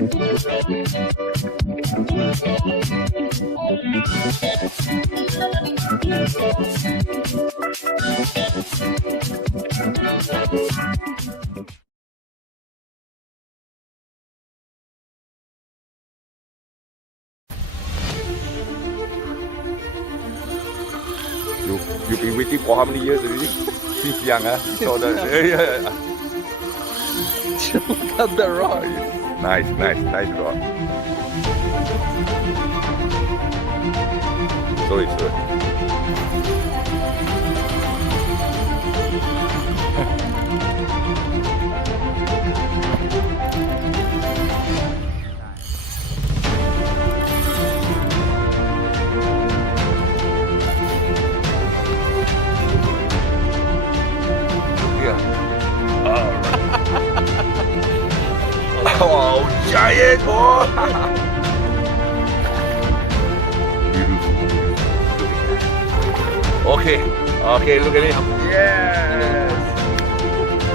You've been waiting for how many years already? Since young, huh? So Look at the rock. Nice rock. Sorry. Oh, giant! Oh. Okay, look at it. Yes!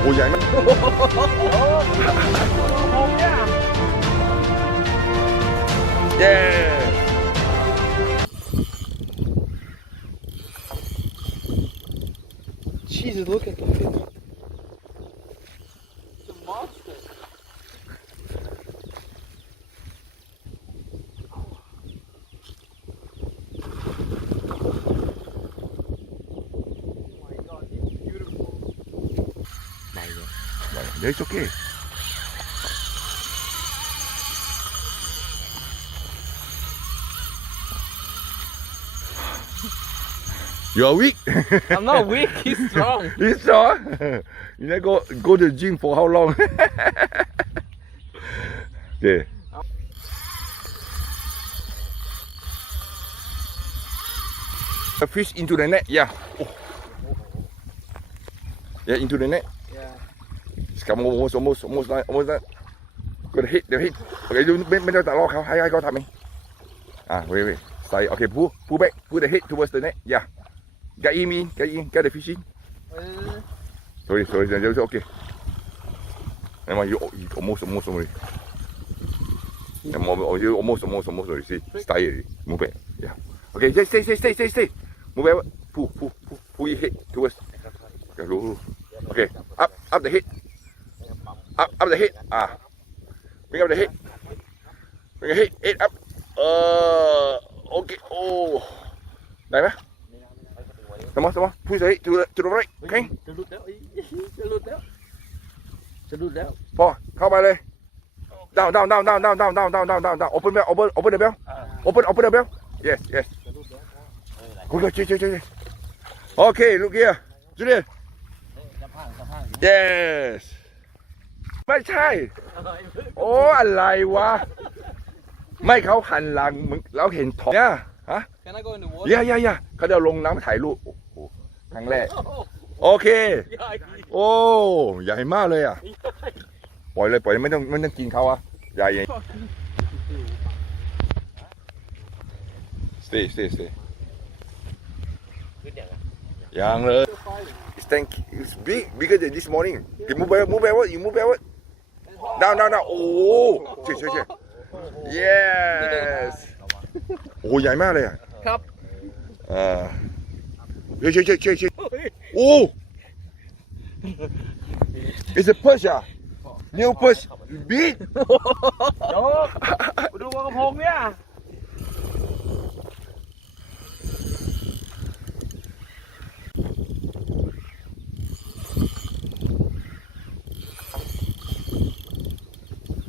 Oh, giant! Yes! Jesus, look at the fish. It's a monster. It's okay. You are weak. I'm not weak, he's strong. He's strong. You never go to the gym for how long? Okay. A fish into the net. Yeah. Oh. Yeah, into the net. Yeah. It's come almost done. Got the hit. Okay, youไม่ต้องรอเขาให้เขาทำเอง wait. Stay. Okay, pull back. Pull the head towards the net. Yeah. Get in. Get the fish in. Sorry. Okay. Never mind, you almost already. You almost already. See, stay. Move back. Yeah. Okay, stay. Move back. Pull your head towards. Okay, up the head. Up the head. Bring up the head. Bring the head up. Okay. Oh. Đây má. Come on. Push the head to the right. Okay.จะหลุดแล้ว พอเข้าไปเลย down open the bell open the bell yes good okay look here Julian yes ไม่ใช่โอ้อะไรวะไม่เขาหันหลังมึงแล้วเห็นท้องเนี่ยฮะ Can I go in the water? ย่าเขาจะลงน้ำถ่ายรูปโอ้โหครั้งแรกโอเคโอ้ใหญ่มากเลยอ่ะปล่อยไม่ต้องกินเขาอ่ะใหญ่ stay ยังเลย it's bigger than this morning you move backward down โอ้เช่ yes โอ้ใหญ่มากเลยอ่ะ ครับ เช่โอ้ it's a push new push big โยกดูกระพงเนี่ย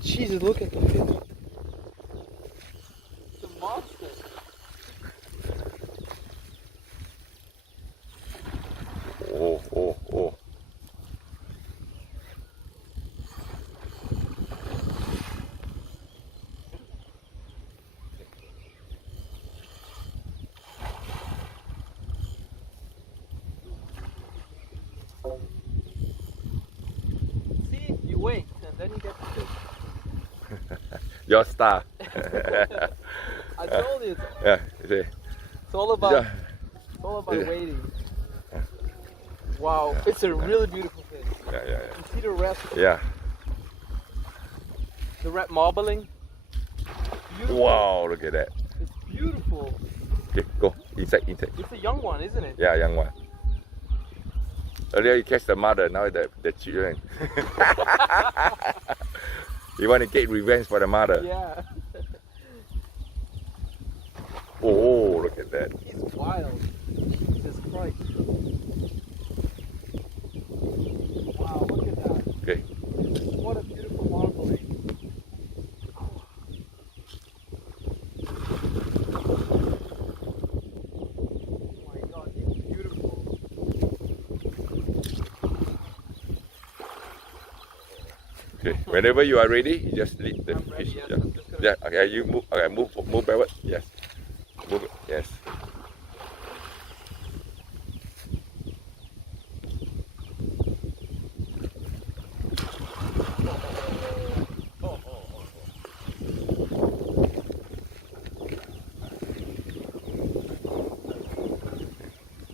Jesus, look at the fish. It's a monster. Oh. See, you wait, and then you get the fish. Your star. I told you. Yeah, see. It's all about waiting. Wow, it's a really beautiful fish. Yeah. You see the rest? Yeah. The red marbling. Beautiful. Wow, look at that. It's beautiful. Okay, go inside. It's a young one, isn't it? Yeah, young one. Earlier you catch the mother, now the children. You want to get revenge for the mother. Yeah. Oh, look at that. He's wild. Jesus Christ. Wow, look at that. Okay. What a beautiful marbling. Oh my God, he's beautiful. Okay. Whenever you are ready, you just lead the I'm ready, fish. yes, Yeah. I'm just gonna- Yeah. Okay. You move. Okay. Move backward. Yes. Move it. Yes.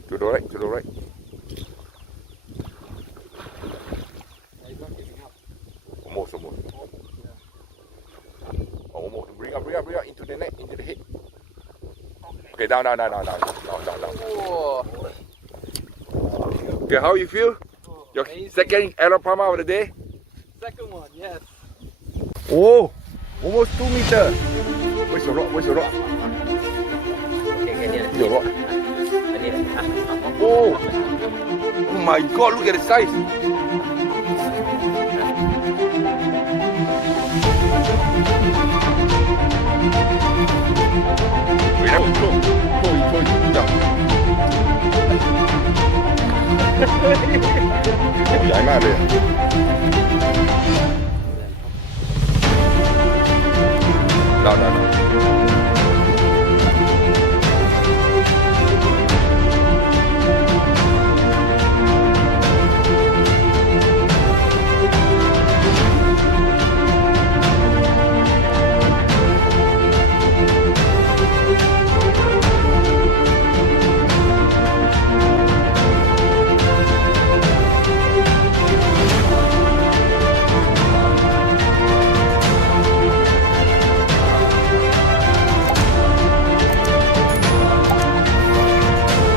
To the right. To the right. Yeah, he's not giving up. Almost. Yeah. Almost. Bring up into the neck, into the head. Okay. Down. Oh, Okay. How you feel? Your amazing. second Arapaima of the day? Second one, yes. Oh, almost 2 meters. Where's your rod? Where's your rod? Your rod. Oh, oh my God! Look at the size. Wait, that was slow. Yeah. Oh, ใหญ่มากเลย No.